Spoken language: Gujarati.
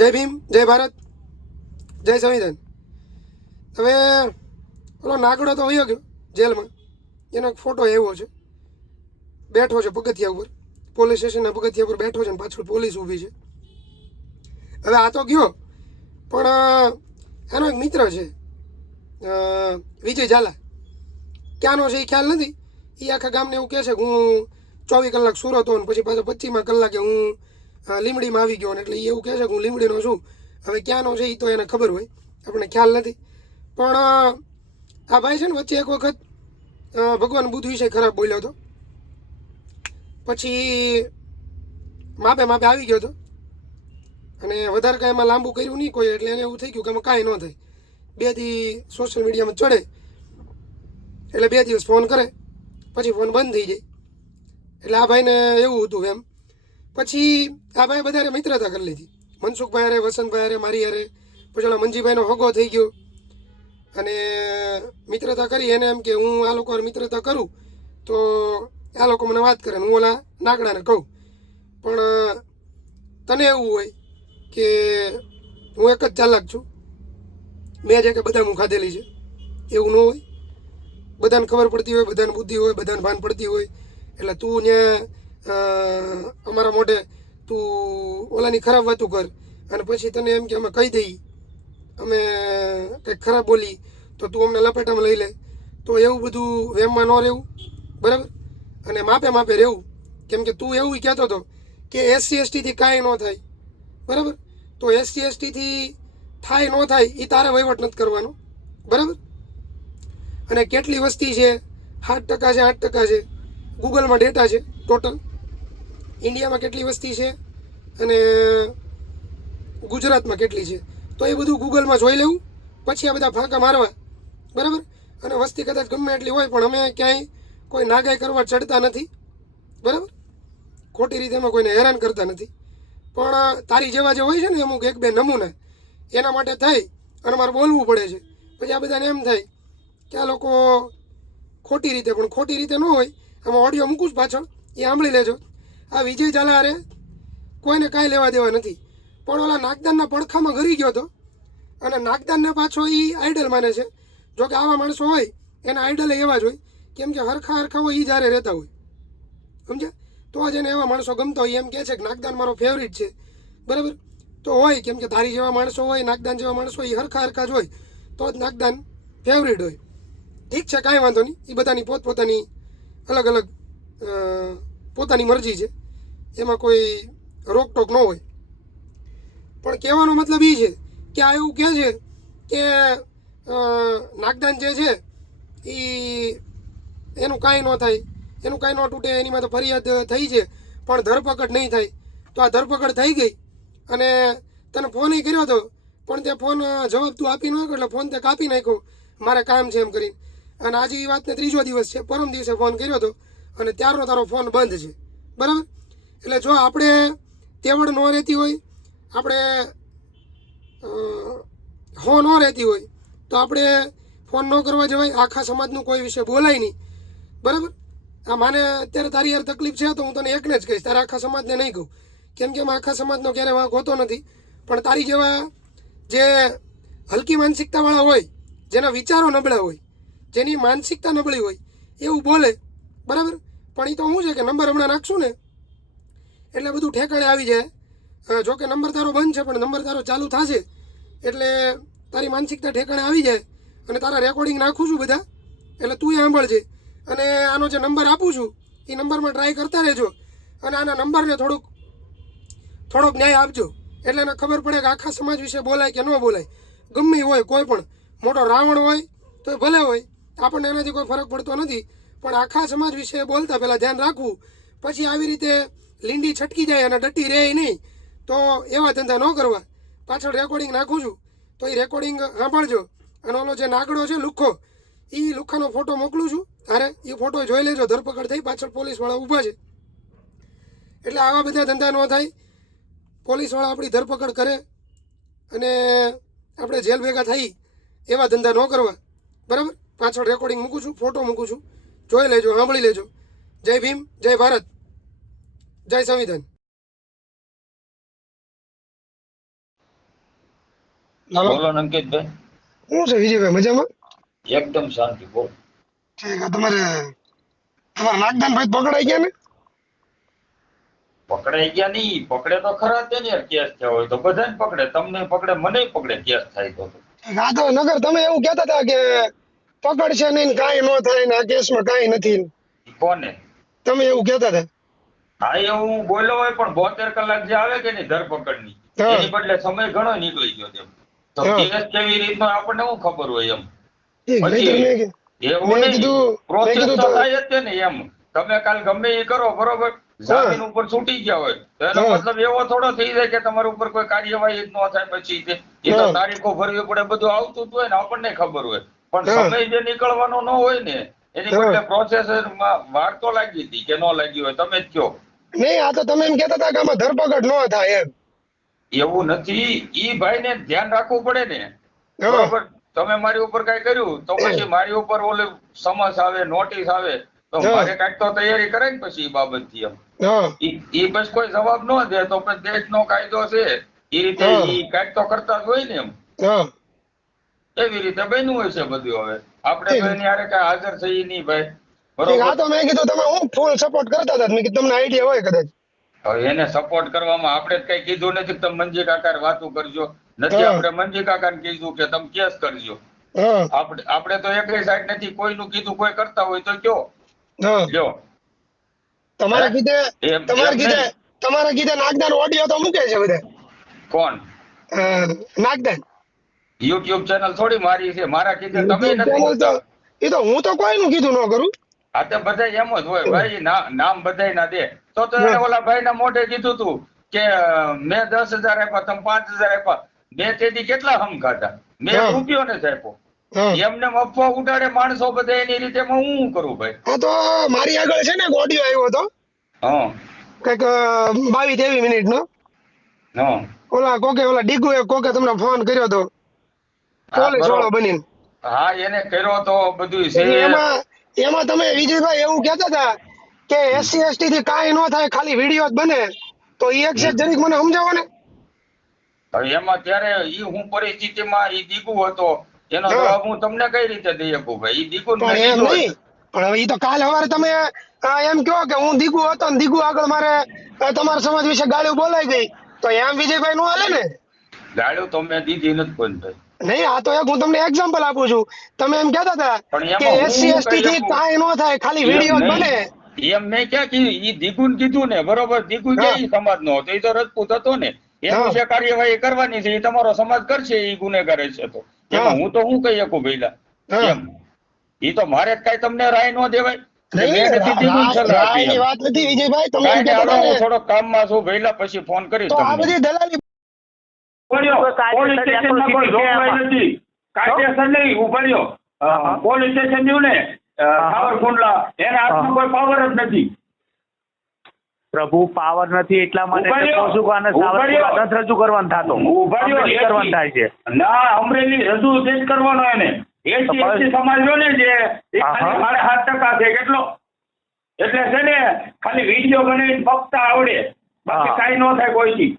જય ભીમ, જય ભારત, જય સંવિધાન. હવે ઓલો નાગડો તો વયો ગયો જેલમાં. એનો ફોટો આવ્યો છે, બેઠો છે પગથિયા ઉપર, પોલીસ સ્ટેશનના પગથિયા ઉપર બેઠો છે ને પાછળ પોલીસ ઊભી છે. હવે આ તો ગયો, પણ એનો એક મિત્ર છે વિજય ઝાલા, ક્યાંનો છે એ ખ્યાલ નથી. એ આખા ગામને એવું કહે છે કે હું 24 કલાક સુરત હતો ને પછી પાછો 25મા કલાકે હું લીમડીમાં આવી ગયો ને, એટલે એ એવું કહે છે કે હું લીમડીનો છું. હવે ક્યાંનો છે એ તો એને ખબર હોય, આપણને ખ્યાલ નથી. પણ આ ભાઈ છે ને વચ્ચે એક વખત ભગવાન બુદ્ધ વિશે ખરાબ બોલ્યો હતો, પછી માપે આવી ગયો હતો અને વધારે કાંઈ એમાં લાંબુ કર્યું નહીં કોઈ, એટલે એને એવું થઈ ગયું કે આમાં કાંઈ ન થાય. 2 દી સોશિયલ મીડિયામાં ચડે એટલે 2 દિવસ ફોન કરે, પછી ફોન બંધ થઈ જાય. એટલે આ ભાઈને એવું હતું એમ. પછી આ ભાઈ બધારે મિત્રતા કરી લીધી, મનસુખભાઈ હારે, વસંતભાઈ હારે, મારી હારે. પછી ઓલા મંજીભાઈનો હગો થઈ ગયો અને મિત્રતા કરી. એને એમ કે હું આ લોકો મિત્રતા કરું તો આ લોકો મને વાત કરે, હું ઓલા નાગડાને કહું. પણ તને એવું હોય કે હું એક જ ચાલાક છું, મેં જે કે બધા હું ખાધેલી છે, એવું ન હોય. બધાને ખબર પડતી હોય, બધાને બુદ્ધિ હોય, બધાને ભાન પડતી હોય. એટલે તું ત્યાં અમારા મોઢે તું ઓલાની ખરાબ વાતો કર અને પછી તને એમ કે અમે કહી દઈ, અમે કંઈક ખરાબ બોલી તો તું અમને લપેટામાં લઈ લે. તો એવું બધું વેમમાં ન રહેવું, બરાબર. અને માપે રહેવું. કેમ કે તું એવું કહેતો હતો કે SC STથી કાંઈ ન થાય, બરાબર. તો SC STથી થાય ન થાય એ તારે વહીવટ નથી કરવાનો, બરાબર. અને કેટલી વસ્તી છે, 7% છે, 8% છે, ગૂગલમાં ડેટા છે ટોટલ ઇન્ડિયામાં કેટલી વસ્તી છે અને ગુજરાતમાં કેટલી છે. તો એ બધું ગૂગલમાં જોઈ લેવું, પછી આ બધા ફાંકા મારવા, બરાબર. અને વસ્તી કદાચ ગમે એટલી હોય પણ અમે ક્યાંય કોઈ નાગાઈ કરવા ચડતા નથી, બરાબર. ખોટી રીતે અમે કોઈને હેરાન કરતા નથી. પણ તારી જેવા જે હોય છે ને અમુક 1-2 નમૂના, એના માટે થઈ અને મારે બોલવું પડે છે. પછી આ બધાને એમ થાય કે આ લોકો ખોટી રીતે, પણ ખોટી રીતે ન હોય. આમાં ઓડિયો મૂકું જ પાછળ, એ સાંભળી લેજો. આ વિજય ઝાલા હારે કોઈને કાંઈ લેવા દેવા નથી, પણ ઓલા નાગદાનના પડખામાં ઘરી ગયો હતો અને નાગદાનને પાછો એ આઈડલ માને છે. જોકે આવા માણસો હોય એના આઈડલ એવા જ હોય, કેમ કે હરખા હોય એ જ્યારે રહેતા હોય, સમજ્યા. તો જ એને એવા માણસો ગમતા હોય. એમ કહે છે કે નાગદાન મારો ફેવરિટ છે, બરાબર. તો હોય, કેમ કે તારી જેવા માણસો હોય, નાગદાન જેવા માણસો હોય, એ હરખા જ હોય તો જ નાગદાન ફેવરિટ હોય. ઠીક છે, કાંઈ વાંધો નહીં. એ બધાની પોતપોતાની અલગ અલગ પોતાની મરજી છે, એમાં કોઈ રોકટોક ન હોય. પણ કહેવાનો મતલબ એ છે કે આ એવું કહે છે કે નાગદાન જે છે એ એનું કાંઈ ન થાય, એનું કાંઈ ન તૂટે, એની માં તો ફરિયાદ થઈ છે પણ ધરપકડ નહીં થાય. તો આ ધરપકડ થઈ ગઈ અને તને ફોન કર્યો હતો પણ તે ફોન જવાબ તું આપી ન શકો, એટલે ફોન તે કાપી નાખ્યો, મારે કામ છે એમ કરીને. અને આજે એ વાતને 3જો દિવસ છે, પરમ દિવસે ફોન કર્યો હતો અને ત્યારનો તારો ફોન બંધ છે, બરાબર. એટલે જો આપણે તેવડ ન રહેતી હોય, આપણે ન રહેતી હોય તો આપણે ફોન ન કરવા જવાય. આખા સમાજનું કોઈ વિશે બોલાય નહીં, બરાબર. આ માને અત્યારે તારી યાર તકલીફ છે તો હું તને એકને જ કહીશ, તારે આખા સમાજને નહીં કહું, કેમ કે આખા સમાજનો ક્યારેય વાંક હોતો નથી. પણ તારી જેવા જે હલકી માનસિકતાવાળા હોય, જેના વિચારો નબળા હોય, જેની માનસિકતા નબળી હોય, એવું બોલે, બરાબર. પણ એ તો શું છે કે નંબર હમણાં નાખશું ને એટલે બધું ઠેકાણે આવી જાય. જોકે નંબર તારો બંધ છે પણ નંબર તારો ચાલુ થશે એટલે તારી માનસિકતા ઠેકાણે આવી જાય. અને તારા રેકોર્ડિંગ નાખું છું બધા, એટલે તું એ સાંભળજે. અને આનો જે નંબર આપું છું એ નંબરમાં ટ્રાય કરતા રહેજો અને આના નંબરને થોડોક ન્યાય આપજો, એટલે એને ખબર પડે કે આખા સમાજ વિશે બોલાય કે ન બોલાય. ગમે હોય, કોઈ પણ મોટો રાવણ હોય તો ભલે હોય, આપણને એનાથી કોઈ ફરક પડતો નથી. પણ આખા સમાજ વિશે બોલતા પહેલાં ધ્યાન રાખવું. પછી આવી રીતે લીંડી છટકી જાય અને ડટી રહે નહીં, તો એવા ધંધા ન કરવા. પાછળ રેકોર્ડિંગ નાખું છું તો એ રેકોર્ડિંગ સાંભળજો. અને ઓલો જે નાગડો છે લુખ્ખો, એ લુખ્ખાનો ફોટો મોકલું છું, અરે એ ફોટો જોઈ લેજો. ધરપકડ થઈ, પાછળ પોલીસવાળા ઊભા છે. એટલે આવા બધા ધંધા ન થાય. પોલીસવાળા આપણી ધરપકડ કરે અને આપણે જેલ ભેગા થઈ, એવા ધંધા ન કરવા, બરાબર. પાછળ રેકોર્ડિંગ મૂકું છું, ફોટો મૂકું છું, જોઈ લેજો, સાંભળી લેજો. જય ભીમ, જય ભારત, જય સંવિધાન. હાલો, બોલો ને અંકિતભાઈ. શું છે વિજયભાઈ, મજામાં? એકદમ શાંતિ. બોલ. ઠીક. તમારા નાગદાનભાઈ પકડાઈ ગયા ને? પકડાઈ ગયા નહીં, પકડે તો ખરા જ ને યાર. કેસ થયો હોય તો બધાને પકડે, તમને પકડે, મને પકડે કેસ થાય તો. ઠીક. આ તો નગર તમે એવું કહેતા હતા કે પકડશે નહીં, કાંઈ ન થાય ને આ કેસમાં કાંઈ નથી. કોને? તમે એવું કહેતા હતા. હા, એ હું બોલ્યો હોય, પણ 72 કલાક જે આવે કે નહીં ધરપકડની, હા. એની બદલે સમય ઘણો નીકળી ગયો છે. તો હા. કેસ કેવી રીતનો આપણને શું ખબર હોય એમ. ઠીક. નહીંતર એવું મેં નહીં, કીધું પ્રોસેસ તો તો થાય જ છે ને એમ. તમે કાલ ગમે એ કરો, બરોબર, જામીન ઉપર છૂટી ગયા હોય તો એનો હા. મતલબ એવો થોડો થઈ જાય કે તમારા ઉપર કોઈ કાર્યવાહી જ ન થાય. પછી એ તો હા. તારીખો ભરવી પડે, બધું આવતું જ હોય ને, આપણને ખબર હોય. પણ હા. સમય જે નીકળવાનો ન હોય ને, એની હા. બદલે પ્રોસેસરમાં વાર તો લાગી હતી કે ન લાગી હોય, તમે જ કહો. નહીં, આ તો તમે એમ કહેતા હતા કે આમાં ધરપકડ ન થાય એમ. એવું નથી, ઈ ભાઈને ધ્યાન રાખવું પડે ને. હા. બરોબર, તમે મારી ઉપર કઈ કર્યું તો પછી મારી ઉપર ઓલે સમન્સ આવે, નોટિસ આવે, તો હા. મારે કાંઈક તો તૈયારી કરે ને પછી એ બાબતથી એમ. હા. ઈ બસ કોઈ જવાબ ન દે તો પછી દેશનો કાયદો છે એ રીતે હા. ઈ કાંઈક તો કરતા જ હોય ને એમ. હા. એવી રીતે બન્યું હોય છે બધું. હવે આપણે ઠીક. તો એની હારે કાંઈ હાજર થઈ નહીં ભાઈ. ઠીક. આ બરોબર, તો મેં કીધું તમે હું ફૂલ સપોર્ટ કરતા હતા, મેં કીધું તમને આઈડિયા હોય કદાચ. હવે એને સપોર્ટ કરવામાં આપણે જ કઈ કીધું નથી કે તમે મંજી કાકા વાતો કરજો. નથી, હા. આપણે મંજી કાકાને કીધું કે તમે કેસ કરજો. હા. આપણે તો એકય સાઈડ નથી, કોઈનું કીધું કોઈ કરતા હોય તો કયો. હા. જો તમારે કીધે એમ તમારે એમ કીધે નહીં. તમારે કીધે નાગદાન ઓડિયો તો મૂકે છે બધા. કોણ? નાગદાન યુટ્યુબ ચેનલ થોડી મારી છે, મારા કીધે તમે YouTube નથી channel તો મૂકતા. એ તો હું તો કોઈનું કીધું ન કરું. આ તો બધા એમ જ હોય ભાઈ, નામ બધાય ના દે. તો એને હા. ઓલા ભાઈ ના મોઢે કીધું તું કે મેં 10,000 આપ્યા, તમે 5,000 આપ્યા. મેં તેથી કેટલા હમ ખાધા, મેં હા. 1 રૂપિયો નથી આપ્યો. હા. એમને અફવા ઉડાડે માણસો બધા, એની રીતે હું કરું ભાઈ. આ તો મારી આગળ છે ને ઓડિયો આવ્યો હતો હા. કઈક 22-23 મિનિટનો. હા. ઓલા ડીગુ કોકે તમને ફોન કર્યો હતો હા, પોલીસ વાળો બનીને. હા, એને કર્યો તો બધું છે. એટલે એમાં તમે વિજયભાઈ એવું કહેતા હતા કે SC ST થી કાંઈ ન થાય, ખાલી વિડીયો જ બને. તો એ એક છે, જરીક મને સમજાવો ને. હવે એમાં ત્યારે ઈ હું પરિસ્થિતિમાં ઈ દીકુ હતો, એનો હા. જવાબ હું તમને કઈ રીતે દઈ શકું ભાઈ. ઈ દીકુને મેં પણ એમ કીધું નહીં, પણ હવે ઈ તો કાલ સવારે તમે એમ કહો કે હું દીકુ હતો ને દીકુ આગળ મારે તમારા સમાજ વિશે ગાળ્યું બોલાઈ ગઈ, તો એમ વિજયભાઈ નો હાલે ને. ગાળ્યું તો મેં દીધી નથી કોઈ ભાઈ. નહીં, આ તો હું તમને એક્ઝામ્પલ આપું છું. તમે એમ કહેતા હતા પણ કે એમાં SC હું ST કઈ થી શકું? કાંઈ ન થાય, ખાલી એમ વિડીયો જ નહીં, બને. એમ મેં ક્યાં કીધું. ઈ દીકુને કીધું ને, બરોબર. દીકુ હા. ક્યાં ઈ સમાજ નો હતો, ઈ તો રજપૂત હતો ને. એમ હા. વિશે કાર્યવાહી કરવાની છે, એ તમારો સમાજ કરશે, ઈ ગુનેગાર છે તો. હા. એમાં હું તો હું કહી શકું ભઈલા હા. એમ. ઈ તો મારે જ કાંઈ તમને રાય ન દેવાય. એટલે નહીં, મેં નથી દીકુને સલાહ આપી રાયની એમ. વાત નથી વિજયભાઈ, તમે એમ કાંઈ નહીં, કહેતા હાલો હતા ને, હું થોડોક કામમાં છું ભઈલા, પછી ફોન કરીશ તો આ તમને. બધી દલાલી પોલીસ સ્ટેશનમાં કોઈ જોગવાઈ નથી. કાયદેસર નહીં, ઉભા રહ્યો. પોલીસ સ્ટેશન રહ્યું ને સાવરકુંડલા, એના હાથમાં કોઈ પાવર જ નથી. પ્રભુ પાવર નથી એટલા માટે ઉભા રહ્યો. કહું છું કે આને ઉભા રહ્યો. સાવરકુંડલા નથી રજૂ કરવાનું થતો. ઉભા રહ્યો. અમરેલી કરવાનું થાય છે. ના, અમરેલી રજૂ જ કરવાનો એને. એસી સમાજ નો ને જે એ ખાલી 7.5% છે, કેટલો? એટલે છે ને ખાલી વિડીયો બનાવીને ફક્ત આવડે, બાકી કાંઈ ન થાય કોઈથી.